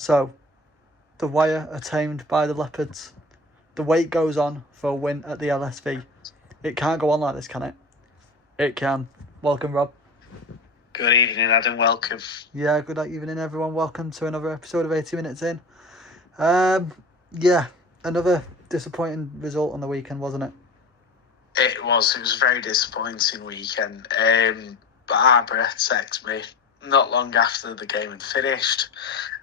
So, the wire are tamed by the Leopards. The wait goes on for a win at the LSV. It can't go on like this, can it? It can. Welcome, Rob. Good evening, Adam. Welcome. Yeah, good evening, everyone. Welcome to another episode of 80 Minutes In. Yeah, another disappointing result on the weekend, wasn't it? It was a very disappointing weekend. But Barbara texted me not long after the game had finished,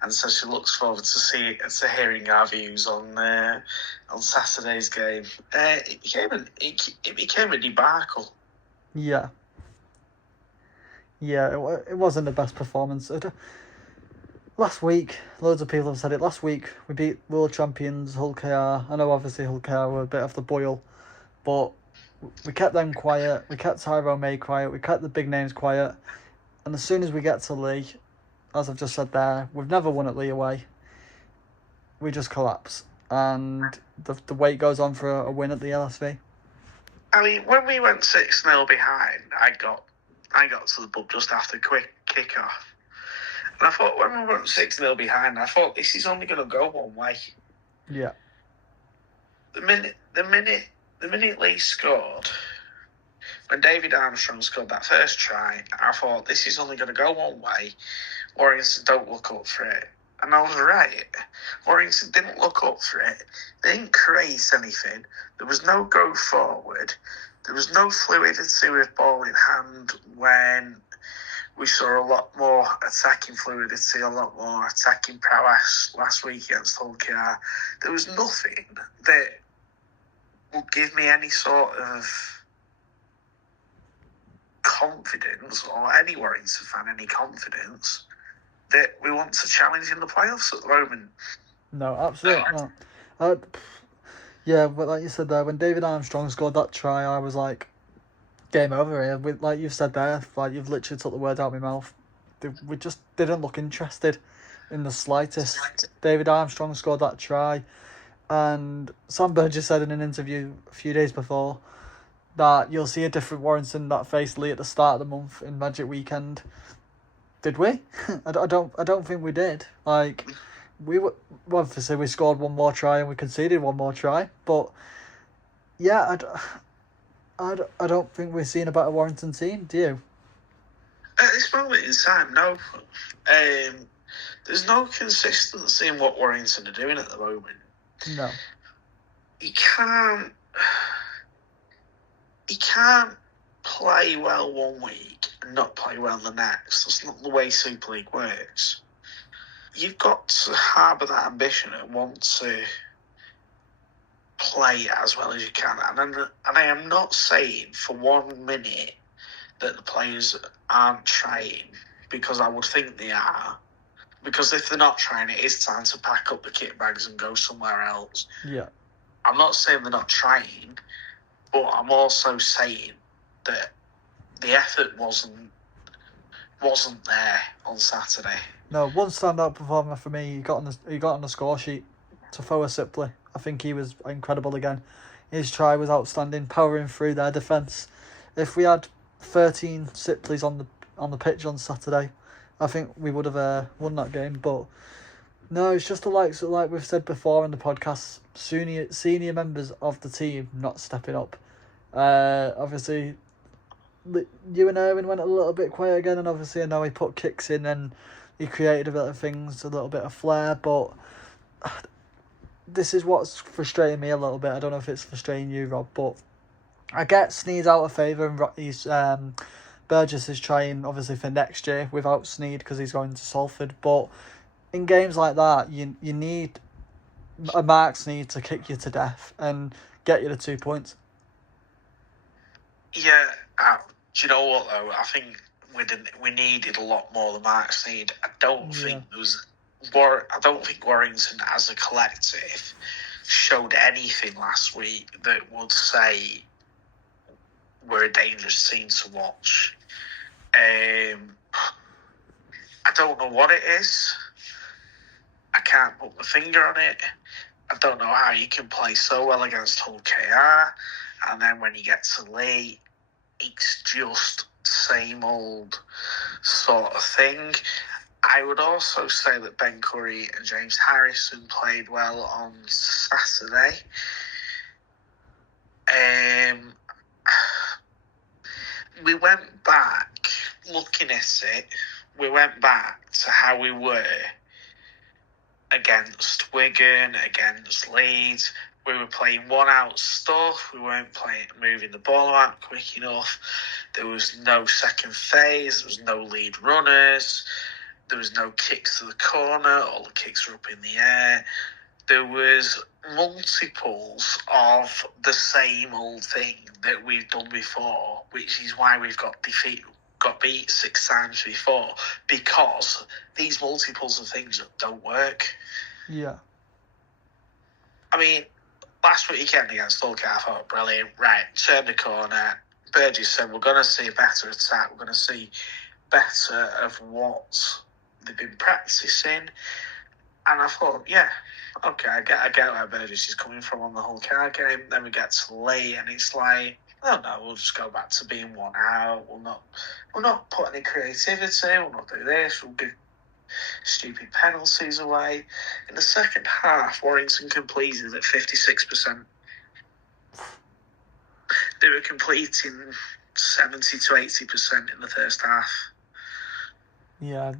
and so she looks forward to hearing our views on Saturday's game. It became a debacle. Yeah, it wasn't the best performance. Last week, loads of people have said it. Last week, we beat world champions Hull KR. I know obviously Hull KR were a bit off the boil, but we kept them quiet. We kept Tyrone May quiet. We kept the big names quiet. And as soon as we get to Leigh, as I've just said there, we've never won at Leigh away. We just collapse. And the wait goes on for a win at the LSV. I mean, when we went 6-0 behind, I got to the pub just after quick kick-off. And I thought, when we went 6-0 behind, I thought, this is only going to go one way. Yeah. The minute Leigh scored, when David Armstrong scored that first try, I thought, this is only going to go one way. Warrington don't look up for it. And I was right. Warrington didn't look up for it. They didn't create anything. There was no go forward. There was no fluidity with ball in hand when we saw a lot more attacking fluidity, a lot more attacking prowess last week against Hull KR. There was nothing that would give me any sort of confidence, or any Warrington fan any confidence, that we want to challenge in the playoffs at the moment. No, absolutely not. Yeah, but like you said there, when David Armstrong scored that try, I was like, game over here. Like you've said there, like you've literally took the word out of my mouth. We just didn't look interested in the slightest. David Armstrong scored that try, and Sam Burgess said in an interview a few days before that you'll see a different Warrington that faced Leigh at the start of the month in Magic Weekend. Did we? I don't think we did. Like, obviously we scored one more try and we conceded one more try, but yeah, I don't think we're seeing a better Warrington team. Do you? At this moment in time, no. There's no consistency in what Warrington are doing at the moment. No. You can't play well one week and not play well the next. That's not the way Super League works. You've got to harbour that ambition and want to play as well as you can. And I am not saying for 1 minute that the players aren't trying, because I would think they are. Because if they're not trying, it is time to pack up the kit bags and go somewhere else. Yeah. I'm not saying they're not trying, but I'm also saying that the effort wasn't there on Saturday. No, one standout performer for me, he got on the score sheet. Tafoa Sipley. I think he was incredible again. His try was outstanding, powering through their defence. If we had 13 Sipleys on the pitch on Saturday, I think we would have won that game. But no, it's just like we've said before in the podcast, senior members of the team not stepping up. Obviously, you and Erwin went a little bit quiet again, and obviously I know he put kicks in and he created a bit of things, a little bit of flair, but this is what's frustrating me a little bit. I don't know if it's frustrating you, Rob, but I get Sneed out of favour, and he's Burgess is trying obviously for next year without Sneed because he's going to Salford. But in games like that, you need a Mark Sneed to kick you to death and get you the 2 points. Yeah, do you know what though? I think we needed a lot more than Mark Sneed. I don't think Warrington as a collective showed anything last week that would say we're a dangerous team to watch. I don't know what it is. I can't put my finger on it. I don't know how you can play so well against Hull KR, and then when you get to Leigh, it's just same old sort of thing. I would also say that Ben Curry and James Harrison played well on Saturday. We went back, looking at it, we went back to how we were against Wigan, against Leeds. We were playing one-out stuff. We weren't moving the ball out quick enough. There was no second phase. There was no lead runners. There was no kicks to the corner. All the kicks were up in the air. There was multiples of the same old thing that we've done before, which is why we've got beat 6 times before, because these multiples of things don't work. Yeah. I mean, last weekend against Hull, I thought, brilliant. Right, turn the corner. Burgess said, we're going to see a better attack. We're going to see better of what they've been practicing. And I thought, yeah, okay, I get where Burgess is coming from on the Hull game. Then we get to Leigh, and it's like, oh no, we'll just go back to being one out. We'll not put any creativity. We'll not do this. We'll give stupid penalties away. In the second half, Warrington completed at 56%. They were completing 70 to 80% in the first half. Yeah,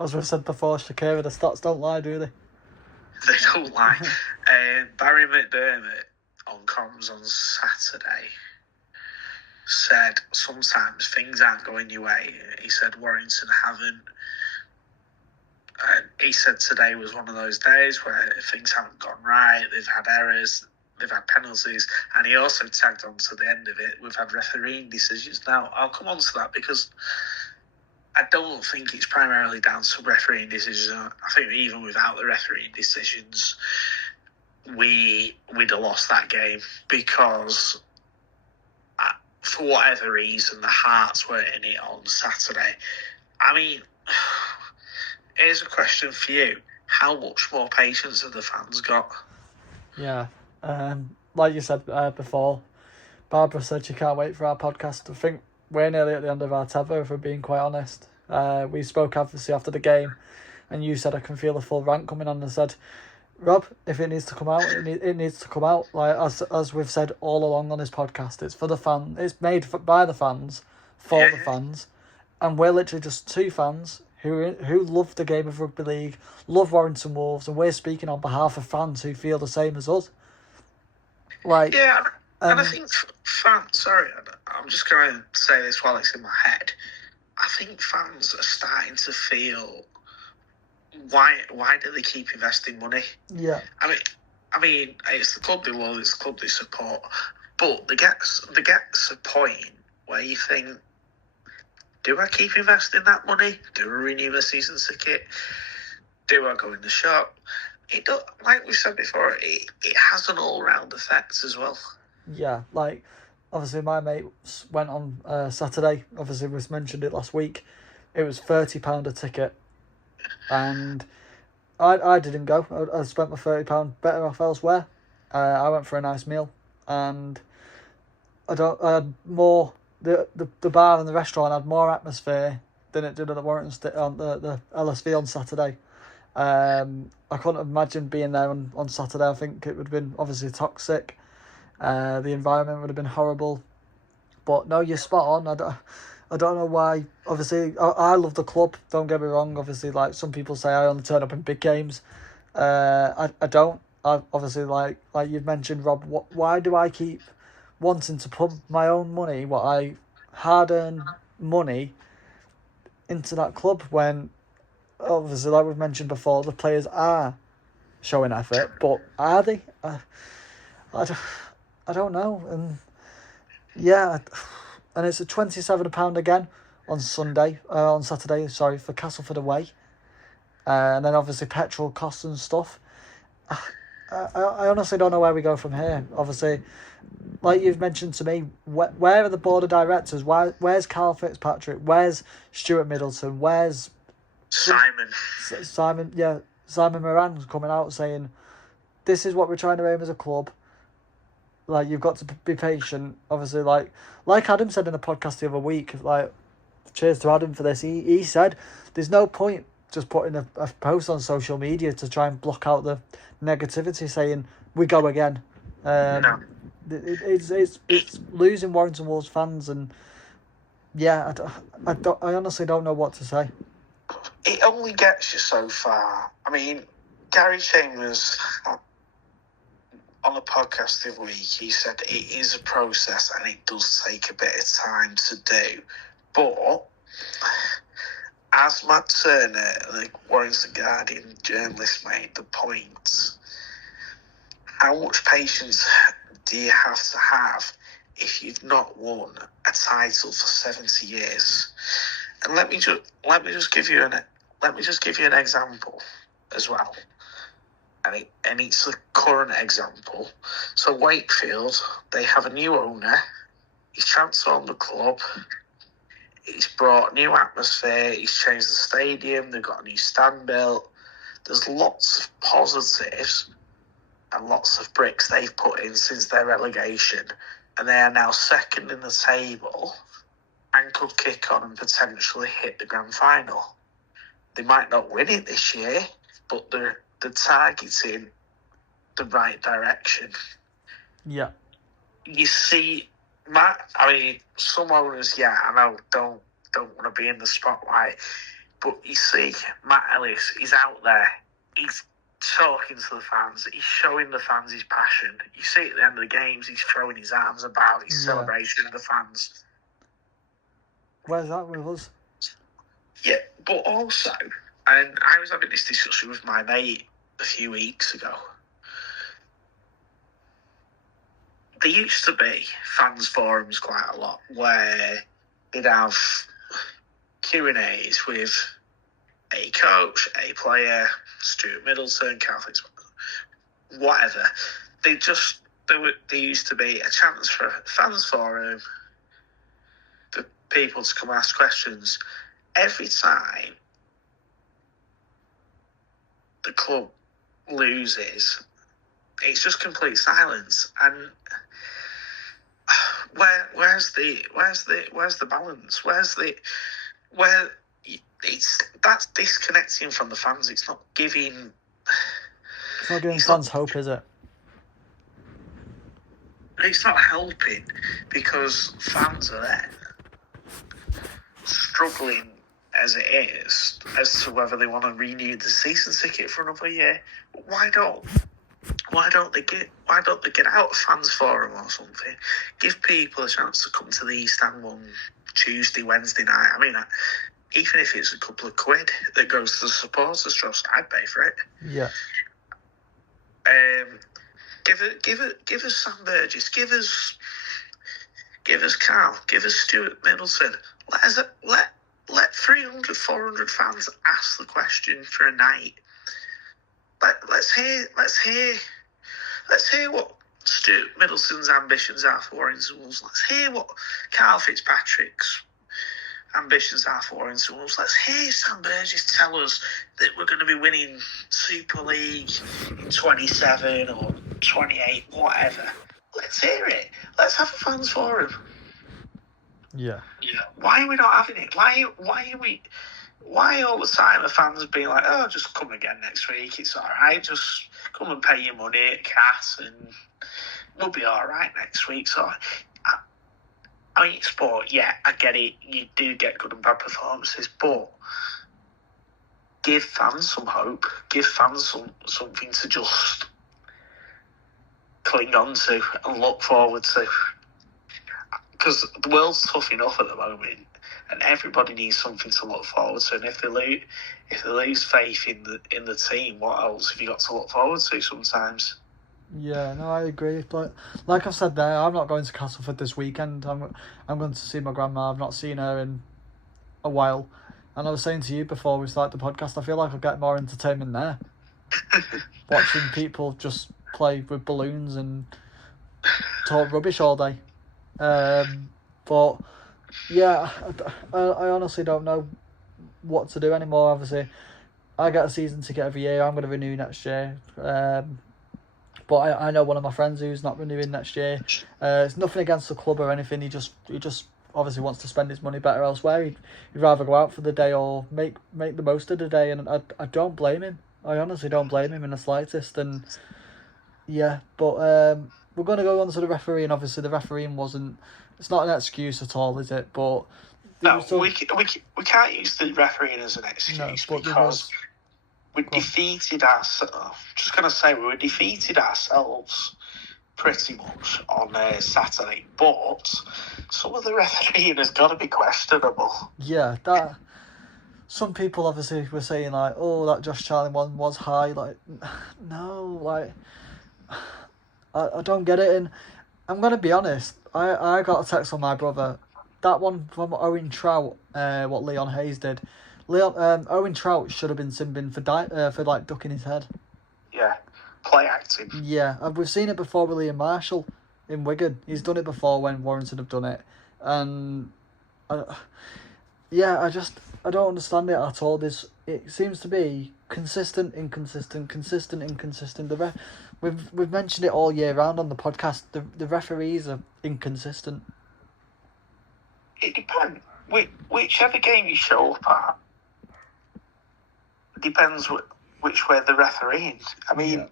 as we've said before, Shakira, the stats don't lie, do they? They don't lie. Barry McDermott on comms on Saturday said sometimes things aren't going your way. He said Warrington haven't. He said today was one of those days where things haven't gone right. They've had errors. They've had penalties. And he also tagged on to the end of it, we've had refereeing decisions. Now, I'll come on to that because I don't think it's primarily down to refereeing decisions. I think even without the refereeing decisions, we'd have lost that game because for whatever reason, the Hearts weren't in it on Saturday. I mean, here's a question for you. How much more patience have the fans got? Yeah. Like you said before, Barbara said she can't wait for our podcast. I think we're nearly at the end of our tether, if we're being quite honest. We spoke obviously after the game, and you said I can feel a full rant coming on, and said, Rob, if it needs to come out, it needs to come out. Like as we've said all along on this podcast, it's for the fan. It's made by the fans, for the fans, and we're literally just two fans who love the game of rugby league, love Warrington Wolves, and we're speaking on behalf of fans who feel the same as us. Like, yeah, and I think fans. Sorry, I'm just going to say this while it's in my head. I think fans are starting to feel why do they keep investing money? Yeah. I mean, it's the club they love, it's the club they support, but they get to a point where you think, do I keep investing that money? Do I renew a season ticket? Do I go in the shop? It does, like we said before, it has an all-round effect as well. Yeah, like obviously my mate went on Saturday. Obviously we mentioned it last week. It was £30 a ticket, and I didn't go. I spent my £30 better off elsewhere. I went for a nice meal, and I had more. The bar and the restaurant had more atmosphere than it did at the Warrington on the LSV on Saturday. I couldn't imagine being there on Saturday. I think it would have been obviously toxic. The environment would have been horrible. But no, you're spot on. I don't know why. Obviously, I love the club. Don't get me wrong. Obviously, like some people say, I only turn up in big games. I don't. I obviously like you've mentioned, Rob. Why do I keep wanting to put my own money, what I hard-earned money, into that club when, obviously, like we've mentioned before, the players are showing effort, but are they? I don't know. And yeah, and it's a £27 again on Saturday, for Castleford away. And then obviously petrol costs and stuff. I honestly don't know where we go from here. Obviously, like you've mentioned to me, where are the board of directors? Where's Karl Fitzpatrick? Where's Stuart Middleton? Where's Simon Moran's coming out saying, this is what we're trying to aim as a club. Like, you've got to be patient. Obviously, like Adam said in the podcast the other week, like, cheers to Adam for this. He said there's no point just putting a post on social media to try and block out the negativity, saying we go again. No. It's losing Warrington Wolves fans, and yeah, I honestly don't know what to say. It only gets you so far. I mean, Gary Chambers on a podcast the other week, he said it is a process and it does take a bit of time to do. But as Matt Turner, the Warrington Guardian journalist, made the point, how much patience do you have to have if you've not won a title for 70 years? And let me just give you an example as well. And it's a current example. So Wakefield, they have a new owner. He's transformed the club. He's brought new atmosphere. He's changed the stadium. They've got a new stand built. There's lots of positives and lots of bricks they've put in since their relegation. And they are now second in the table and could kick on and potentially hit the grand final. They might not win it this year, but they're targeting the right direction. Yeah. You see, Matt, I mean, some owners, yeah, I know, don't want to be in the spotlight, but you see, Matt Ellis, he's out there, he's talking to the fans, he's showing the fans his passion. You see at the end of the games, he's throwing his arms about, his celebration of the fans. Where's that with us? Yeah, but also, and I was having this discussion with my mate a few weeks ago. There used to be fans forums quite a lot where they'd have Q&As with a coach, a player, Stuart Middleton, Karl Fitzpatrick, whatever. There used to be a chance for a fans forum for people to come ask questions. Every time the club loses, it's just complete silence. And where's the balance? That's disconnecting from the fans. It's not giving fans hope, is it? It's not helping because fans are there struggling as it is as to whether they want to renew the season ticket for another year. Why don't they get out of fans forum or something? Give people a chance to come to the East End one Tuesday, Wednesday night. I mean, even if it's a couple of quid that goes to the supporters trust, I'd pay for it. Yeah. Give us Sam Burgess, give us Karl, give us Stuart Middleton. Let 300, 400 fans ask the question for a night. Let's hear what Stuart Middleton's ambitions are for Warrington Wolves. Let's hear what Karl Fitzpatrick's ambitions are for Warrington Wolves. Let's hear Sam Burgess tell us that we're going to be winning Super League in 27 or 28, whatever. Let's hear it. Let's have a fans forum. Yeah. Why are we not having it? Why all the time are fans being like, oh, just come again next week, it's all right, just come and pay your money at CAS and we'll be all right next week. So, I mean, sport, yeah, I get it, you do get good and bad performances, but give fans some hope, give fans something to just cling on to and look forward to. Because the world's tough enough at the moment, and everybody needs something to look forward to. And if they lose faith in the team, what else have you got to look forward to sometimes? Yeah, no, I agree. But like I said there, I'm not going to Castleford this weekend. I'm going to see my grandma. I've not seen her in a while. And I was saying to you before we started the podcast, I feel like I'll get more entertainment there. Watching people just play with balloons and talk rubbish all day. But yeah, I honestly don't know what to do anymore. Obviously, I get a season ticket every year. I'm going to renew next year. But I know one of my friends who's not renewing next year. It's nothing against the club or anything. He just obviously wants to spend his money better elsewhere. He'd rather go out for the day or make the most of the day, and I don't blame him. I honestly don't blame him in the slightest. And yeah, but we're going to go on to the referee, and obviously the refereeing wasn't. It's not an excuse at all, is it? But no, we can't use the refereeing as an excuse, because we defeated ourselves. Just going to say we defeated ourselves pretty much on Saturday, but some of the refereeing has got to be questionable. Yeah, that. Some people obviously were saying like, oh, that Josh Charlie one was high. Like, no, like, I don't get it. And I'm gonna be honest. I got a text from my brother. That one from Owen Trout, what Leon Hayes did. Owen Trout should have been simbing for like ducking his head. Yeah, play acting. Yeah, and we've seen it before with Liam Marshall in Wigan. He's done it before when Warrington have done it, and I don't understand it at all. It seems to be consistent, inconsistent, consistent, inconsistent. We've mentioned it all year round on the podcast. The referees are inconsistent. It depends. Whichever game you show up at, depends which way the refereeing. I mean,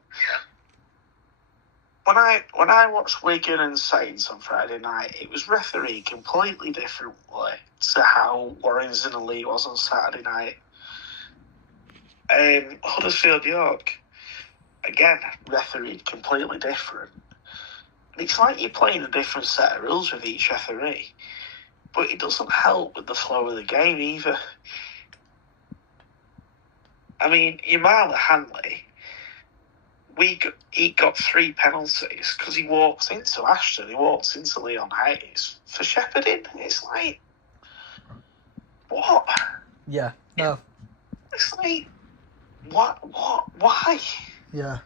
when I watched Wigan and Saints on Friday night, it was refereed completely differently to how Warrington and Leigh was on Saturday night. Huddersfield York, again, refereed completely different. And it's like you're playing a different set of rules with each referee, but it doesn't help with the flow of the game either. I mean, Yamala Hanley, he got 3 penalties because he walked into Ashton, he walked into Leon Hayes for shepherding. It's like, what? Yeah, no. It's like, what, why? Yeah.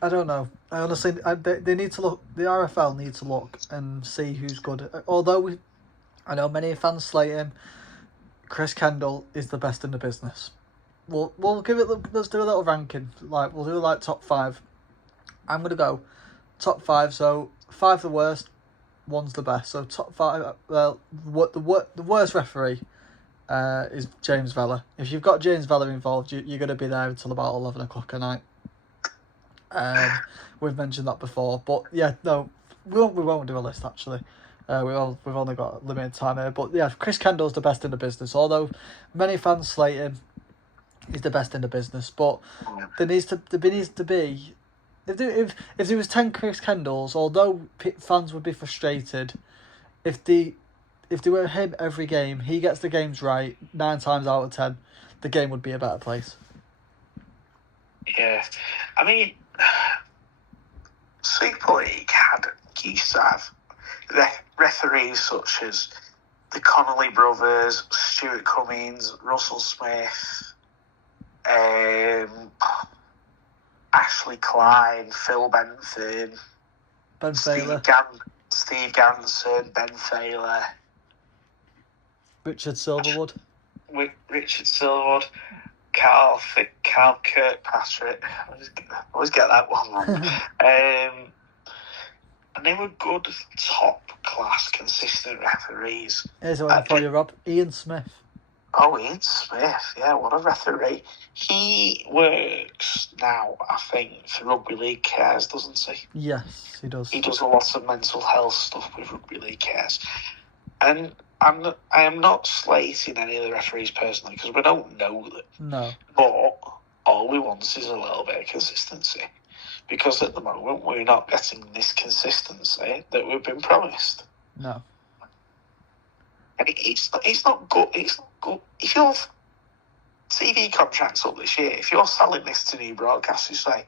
I don't know. I honestly, they need to look. The RFL need to look and see who's good. Although I know many fans slate him. Chris Kendall is the best in the business. We'll give it. Let's do a little ranking. Like we'll do like top 5. I'm gonna go top 5. So 5 the worst, 1's the best. So top 5. Well, the worst referee is James Vella. If you've got James Vella involved, you're gonna be there until about 11 o'clock at night. We've mentioned that before, but yeah, no, we won't do a list actually. We've only got limited time here, but yeah, Chris Kendall's the best in the business. Although many fans slate him, he's the best in the business. But there needs to be if there was 10 Chris Kendalls, although fans would be frustrated, if they were him every game, he gets the games right 9 times out of 10, the game would be a better place. Yeah, I mean, Super League used to have referees such as the Connolly brothers, Stuart Cummings, Russell Smith, Ashley Klein, Phil Bentham, Ben Failer, Steve Ganson, Ben Failer, Richard Silverwood, Karl Kirkpatrick. I always get that one wrong. And they were good, top class, consistent referees. Here's one for you, Rob. Ian Smith. Oh, Ian Smith, yeah, what a referee. He works now, I think, for Rugby League Cares, doesn't he? Yes, he does. He does a lot of mental health stuff with Rugby League Cares. And I am not slating any of the referees personally, because we don't know them. No. But all we want is a little bit of consistency. Because at the moment, we're not getting this consistency that we've been promised. No. And it's not good. It's not good. If your TV contract's up this year, if you're selling this to new broadcasters, say,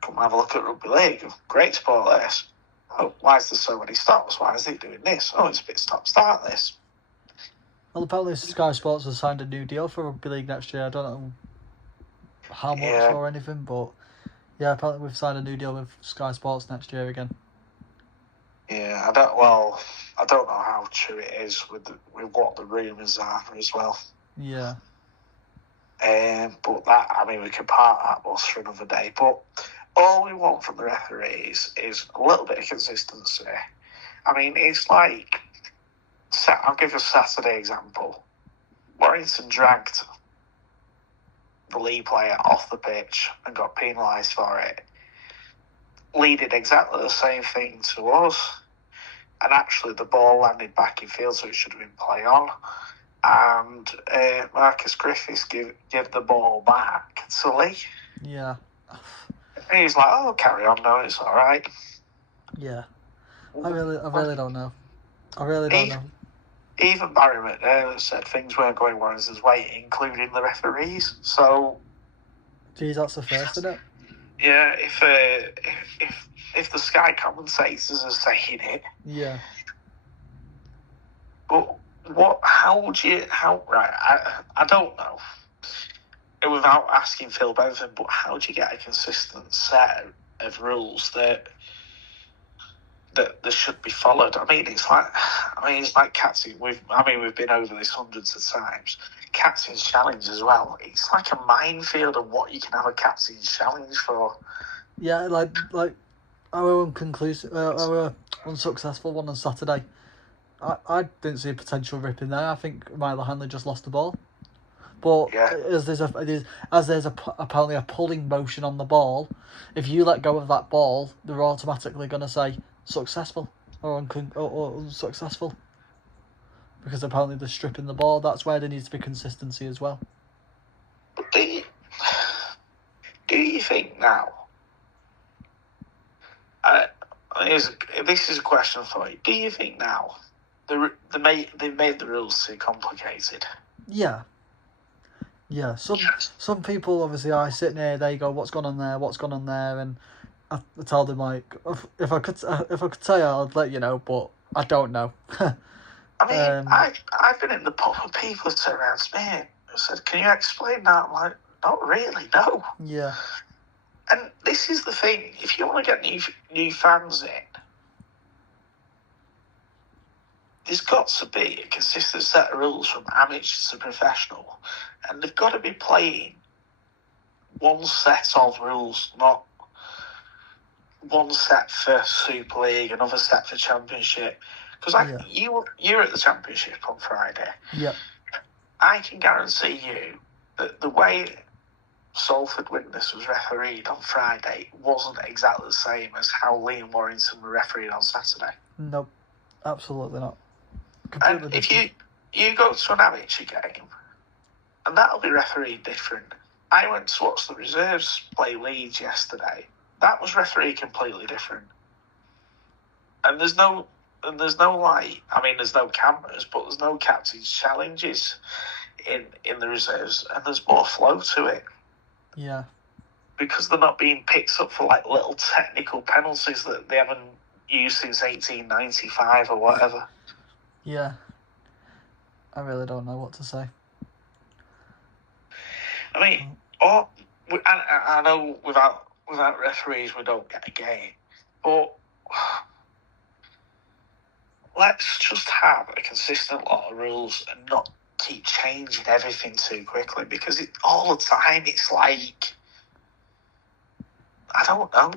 come have a look at Rugby League, great sport this. Oh, why is there so many stops? Why is it doing this? Oh, it's a bit stop-start this. Well, apparently Sky Sports has signed a new deal for Rugby League next year. I don't know how much or anything, but yeah, apparently we've signed a new deal with Sky Sports next year again. Yeah, I don't know how true it is with what the rumours are as well. Yeah. But that, I mean, we can part that bus for another day. But all we want from the referees is a little bit of consistency. I mean, it's like, I'll give a Saturday example. Warrington dragged the Leigh player off the pitch and got penalised for it. Leigh did exactly the same thing to us, and actually the ball landed back in field, so it should have been play on. And Marcus Griffiths give the ball back to Leigh. Yeah. And he's like, "Oh, carry on, no, it's all right." Yeah. I really don't know. I really don't know. Even Barry McNair said things weren't going Warrington's way, including the referees. So, geez, that's the first, isn't it? Yeah, if the Sky commentators are saying it, yeah. But I don't know. Without asking Phil Bentham, but how do you get a consistent set of rules that should be followed? It's like captain. We've been over this hundreds of times. Captain's challenge as well. It's like a minefield of what you can have a captain's challenge for. Yeah, like our unsuccessful one on Saturday. I didn't see a potential rip in there. I think Milo Hanley just lost the ball. But as there's apparently a pulling motion on the ball, if you let go of that ball, they're automatically going to say successful or unsuccessful. Because apparently they're stripping the ball. That's where there needs to be consistency as well. But do you think now? This is a question for you. Do you think now they made the rules too complicated? Yeah. Yeah. Some people obviously are sitting here. They go, "What's gone on there? What's gone on there?" And I tell them like, if I could tell you, I'd let you know, but I don't know. I've been in the pub and people have turned around to me and said, "Can you explain that?" I'm like, "Not really, no." Yeah. And this is the thing: if you want to get new fans in, there's got to be a consistent set of rules from amateur to professional, and they've got to be playing one set of rules, not one set for Super League, another set for Championship. Because you were at the Championship on Friday. Yep. I can guarantee you that the way Salford Witness was refereed on Friday wasn't exactly the same as how Leigh and Warrington were refereed on Saturday. Nope, absolutely not. Completely and different. If you go to an amateur game, and that'll be refereed different. I went to watch the reserves play Leeds yesterday. That was refereed completely different. And there's no there's no cameras, but there's no captain's challenges in the reserves, and there's more flow to it. Yeah. Because they're not being picked up for like little technical penalties that they haven't used since 1895 or whatever. Yeah. I really don't know what to say. I know without referees we don't get a game, but let's just have a consistent lot of rules and not keep changing everything too quickly, because all the time it's like, I don't know.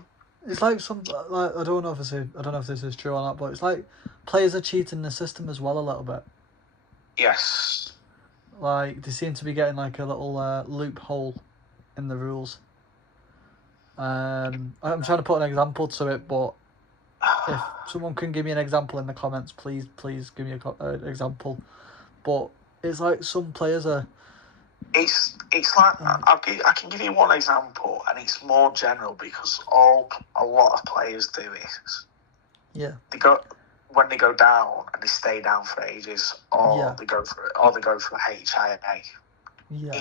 It's like I don't know if this is true or not, but it's like players are cheating the system as well a little bit. Yes. Like they seem to be getting like a little loophole in the rules. I'm trying to put an example to it, but if someone can give me an example in the comments, please give me an example. But it's like some players are. It's like I can give you one example, and it's more general because a lot of players do it. Yeah. When they go down and they stay down for ages, or they go for HIA. Yeah.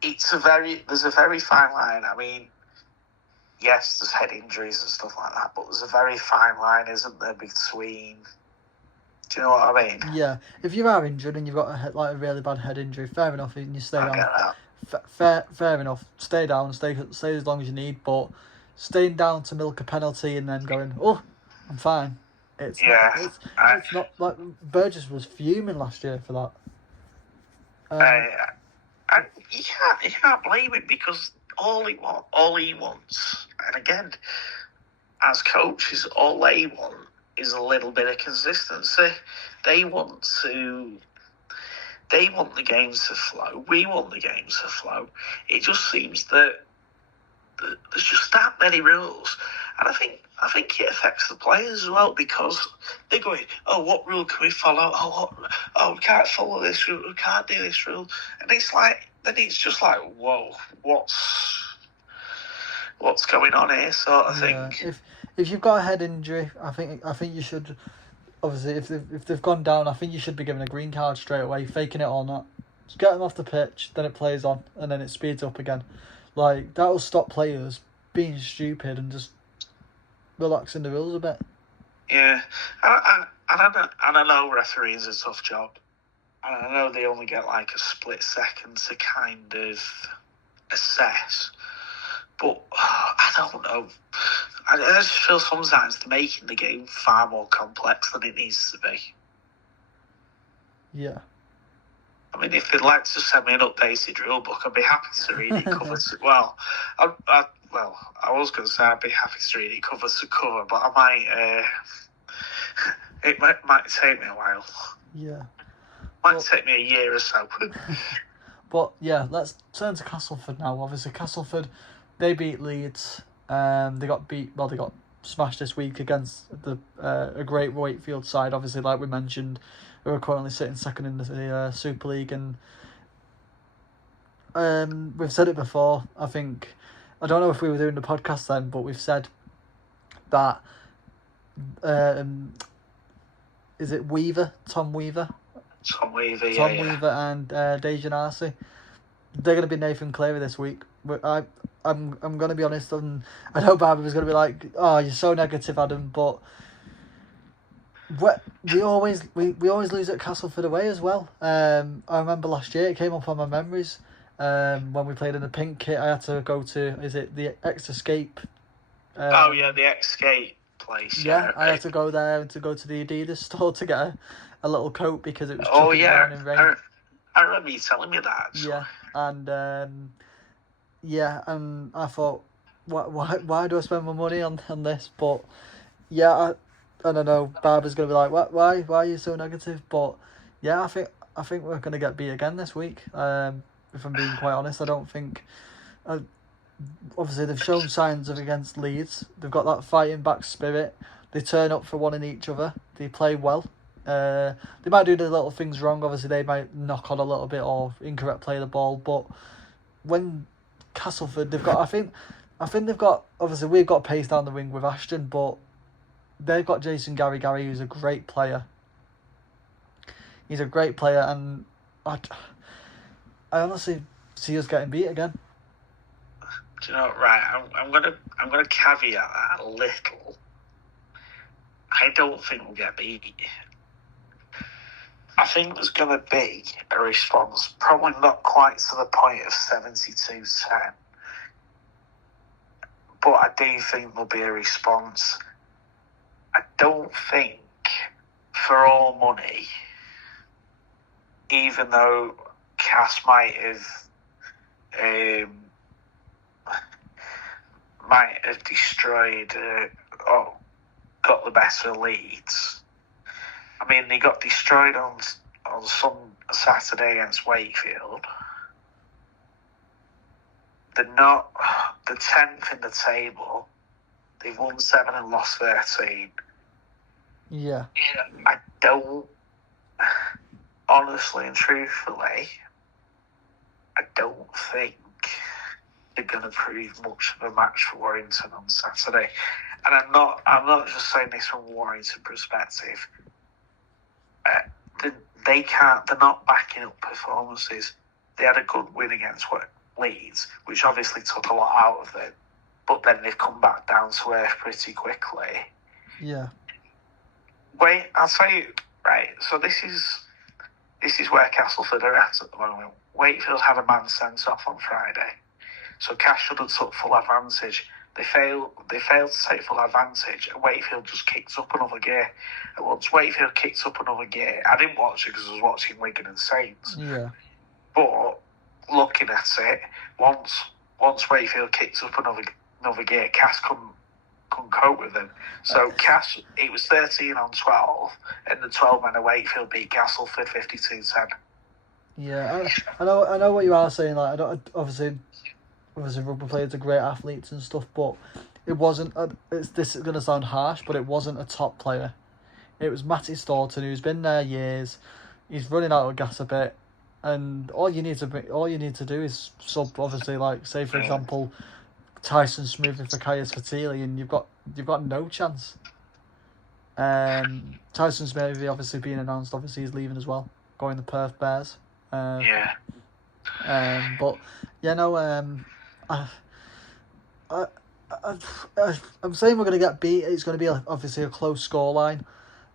There's a very fine line. I mean, yes, there's head injuries and stuff like that, but there's a very fine line, isn't there, between. Do you know what I mean? Yeah. If you are injured and you've got a really bad head injury, fair enough, and you stay down. Fair enough. Stay down. Stay as long as you need. But staying down to milk a penalty and then going, "Oh, I'm fine." It's not like Burgess was fuming last year for that. And you can't blame him, because all he wants, and again, as coaches, all they want is a little bit of consistency. They want the games to flow. We want the games to flow. It just seems that there's just that many rules, and I think it affects the players as well, because they're going, oh, what rule can we follow? We can't follow this rule. We can't do this rule, and it's like, then it's just like, whoa, what's going on here, sort of thing. If you've got a head injury, I think you should, obviously, if they've gone down, I think you should be given a green card straight away, faking it or not. Just get them off the pitch, then it plays on, and then it speeds up again. Like, that'll stop players being stupid and just relaxing the rules a bit. Yeah, and I know refereeing's a tough job, and I know they only get like a split second to kind of assess, but I don't know. I just feel sometimes they're making the game far more complex than it needs to be. Yeah. I mean, if they'd like to send me an updated rule book, I'd be happy to read it cover to... Well, I was going to say I'd be happy to read it cover to cover, but I might... it might take me a while. Yeah. Might take me a year or so. But, yeah, let's turn to Castleford now. Obviously, Castleford, they beat Leeds. They got smashed this week against a great Wakefield side, obviously, like we mentioned, who are currently sitting second in the Super League. And we've said it before, I think, I don't know if we were doing the podcast then, but we've said that, is it Weaver? Tom Weaver? Tom Weaver and Dejan Arce. They're going to be Nathan Cleary this week. I'm going to be honest, and I know Barbie was going to be like, oh, you're so negative, Adam, but we always lose at Castleford away as well. I remember last year, it came up on my memories, when we played in the pink kit. I had to go to, is it the Escape? The Escape place. Yeah, I had to go there to go to the Adidas store to get a little coat because it was down in rain. I remember you telling me that. Yeah, and and I thought, why do I spend my money on this? But yeah, I don't know. Barbara's gonna be like, why are you so negative? But yeah, I think we're gonna get beat again this week. If I'm being quite honest, I don't think. Obviously, they've shown signs of against Leeds. They've got that fighting back spirit. They turn up for one in each other. They play well. They might do the little things wrong. Obviously, they might knock on a little bit or incorrect play the ball. But when Castleford, they've got, I think they've got, obviously we've got pace down the wing with Ashton, but they've got Jason Gary, who's a great player. He's a great player, and I honestly see us getting beat again. Do you know, right? I'm gonna caveat that a little. I don't think we'll get beat. I think there's going to be a response, probably not quite to the point of 72-10, but I do think there'll be a response. I don't think, for all money, even though Cass might have destroyed or got the best of Leeds. I mean, they got destroyed on some Saturday against Wakefield. They're not the 10th in the table. They've won 7 and lost 13. Yeah. I don't, honestly and truthfully, I don't think they're going to prove much of a match for Warrington on Saturday. And I'm not just saying this from a Warrington perspective. They're not backing up performances. They had a good win against Leeds, which obviously took a lot out of them, but then they've come back down to earth pretty quickly. Yeah. Wait, I'll tell you, right, so this is where Castleford are at the moment. Wakefield had a man sent off on Friday, so Cass should have took full advantage. They failed to take full advantage, and Wakefield just kicked up another gear. And once Wakefield kicked up another gear, I didn't watch it because I was watching Wigan and Saints. Yeah. But looking at it, once once Wakefield kicks up another gear, Cass couldn't cope with them. So Cass, it was 13-12, and the 12 men of Wakefield beat Castleford 52-10. Yeah, I know what you are saying. Like, I don't obviously rugby players are great athletes and stuff, but it wasn't. This is gonna sound harsh, but it wasn't a top player. It was Matty Staunton, who's been there years. He's running out of gas a bit, and all you need to do is sub. Obviously, like, say for example, Tyson Smoothie for Caius Fatili, and you've got no chance. Tyson Smoothie obviously being announced. Obviously, he's leaving as well, going the Perth Bears. Yeah. But yeah, no. I'm saying we're gonna get beat. It's gonna be obviously a close scoreline.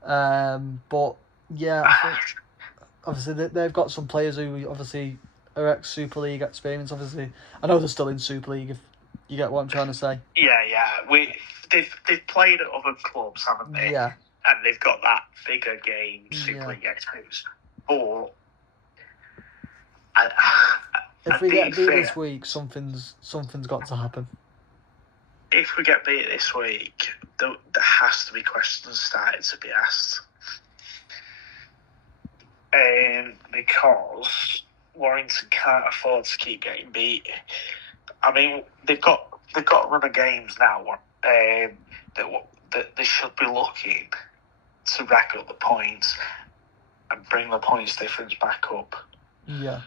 But yeah, I think obviously they've got some players who obviously are ex Super League experience. Obviously, I know they're still in Super League. If you get what I'm trying to say. Yeah. They've played at other clubs, haven't they? Yeah. And they've got that bigger game Super League experience. But if we get beat this week, something's got to happen. If we get beat this week, there has to be questions started to be asked. Because Warrington can't afford to keep getting beat. I mean, they've got a run of games now that they should be looking to rack up the points and bring the points difference back up. Yeah.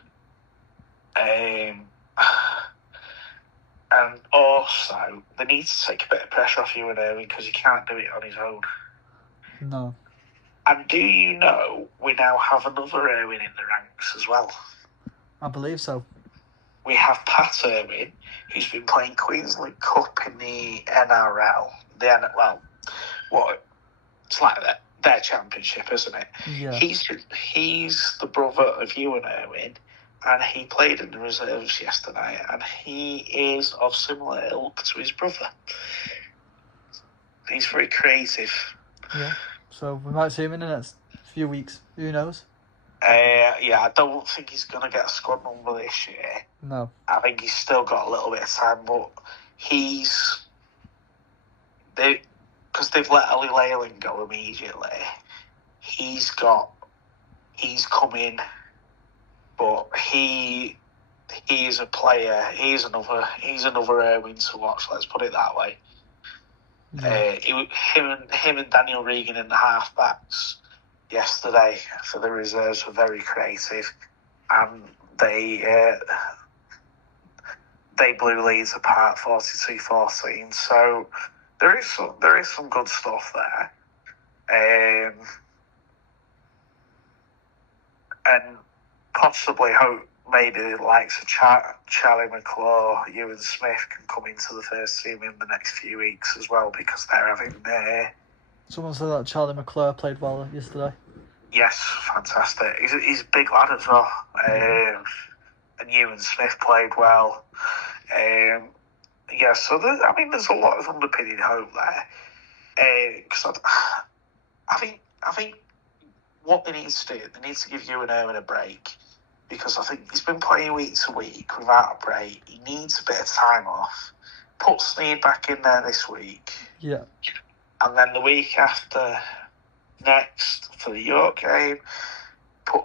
And also, they need to take a bit of pressure off Ewan Irwin because he can't do it on his own. No. And do you know we now have another Irwin in the ranks as well? I believe so. We have Pat Irwin, who's been playing Queensland Cup in the NRL. It's like their championship, isn't it? Yeah. He's the brother of Ewan Irwin, and he played in the reserves yesterday, and he is of similar ilk to his brother. He's very creative. Yeah. So we might see him in the next few weeks. Who knows? Yeah, I don't think he's going to get a squad number this year. No. I think he's still got a little bit of time, but because they've let Ollie Leyland go immediately, he's come in, but he is a player. He's another Irwin to watch. Let's put it that way. Yeah. Him and Daniel Regan in the halfbacks yesterday for the reserves were very creative, and they blew Leeds apart 42-14. So there is some good stuff there, and possibly hope maybe the likes of Charlie McClaw, Ewan Smith can come into the first team in the next few weeks as well, because they're having Someone said that Charlie McClure played well yesterday. Yes, fantastic. He's a big lad as well. And Ewan Smith played well. So there's a lot of underpinning hope there. Because I think what they need to do, they need to give Ewan Irwin a break, because I think he's been playing week to week without a break. He needs a bit of time off. Put Sneed back in there this week. Yeah. And then the week after next for the York game, put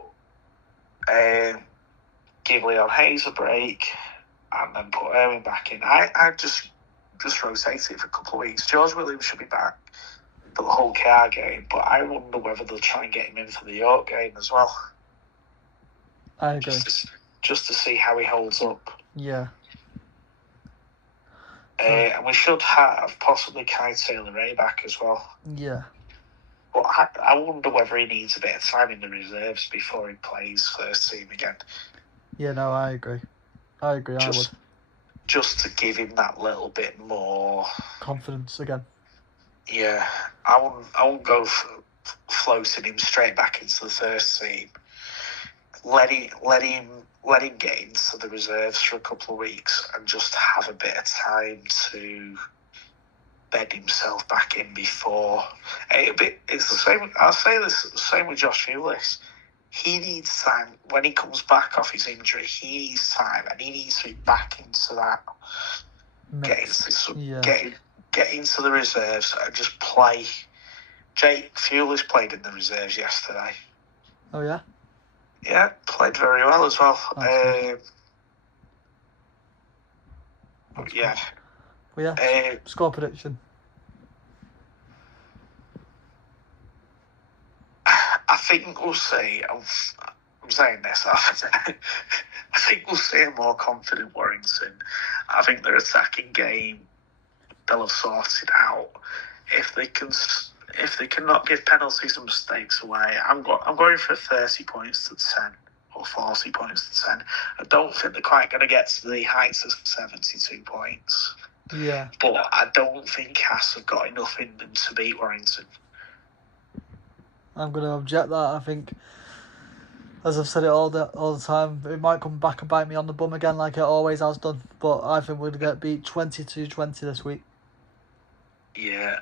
give Leon Hayes a break, and then put Irwin back in. I just rotate it for a couple of weeks. George Williams should be back for the whole car game, but I wonder whether they'll try and get him in for the York game as well. I agree. Just to see how he holds up. Yeah. And we should have possibly Kai Taylor-Ray back as well. Yeah. But I wonder whether he needs a bit of time in the reserves before he plays first team again. Yeah, no, I agree. I would. Just to give him that little bit more confidence again. Yeah, I won't go floating him straight back into the first team. Let him get into the reserves for a couple of weeks and just have a bit of time to bed himself back in before. It's the same. I'll say this the same with Josh Hewlett. he needs time. When he comes back off his injury, he needs time, and he needs to be back into that. Get into the reserves and just play. Jake Fulis played in the reserves yesterday. Oh, yeah? Yeah, played very well as well. Yeah. Well, yeah, score prediction. I think we'll see. I'm saying this. I think we'll see a more confident Warrington. I think their attacking game, they'll have sorted out. If they cannot give penalties and mistakes away, I'm going for 30 points to 10 or 40 points to 10. I don't think they're quite going to get to the heights of 72 points. Yeah. But I don't think Cass have got enough in them to beat Warrington. I'm going to object that. I think, as I've said it all the time, it might come back and bite me on the bum again like it always has done. But I think we're going to get beat 22-20 this week. Yeah,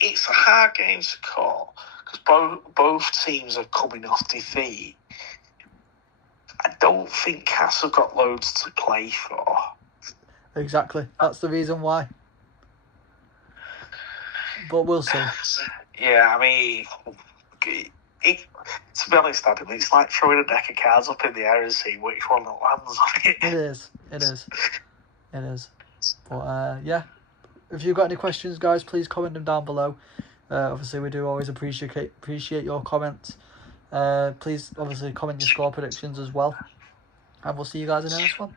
it's a hard game to call because both teams are coming off defeat. I don't think Cass have got loads to play for. Exactly. That's the reason why. But we'll see. Yeah, I mean, to be honest, Adam, it's like throwing a deck of cards up in the air and seeing which one that lands on it. It is. But yeah, if you've got any questions, guys, please comment them down below. Obviously, we do always appreciate your comments. Please, obviously, comment your score predictions as well. And we'll see you guys in the next one.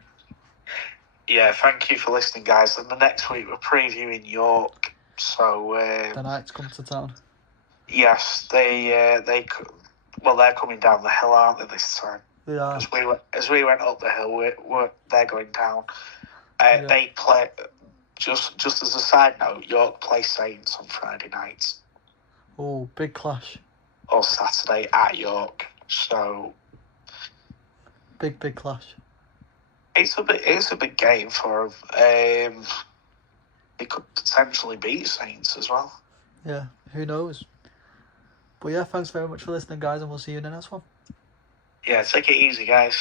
Yeah, thank you for listening, guys. And the next week we're previewing York. So the Knights come to town. Yes, they're coming down the hill, aren't they, this time? Yeah. As we went up the hill, they're going down. They play. Just as a side note, York play Saints on Friday night. Oh, big clash. Or Saturday at York. So big clash. It's a big game for them. They could potentially beat Saints as well. Yeah, who knows? But yeah, thanks very much for listening, guys, and we'll see you in the next one. Yeah, take it easy, guys.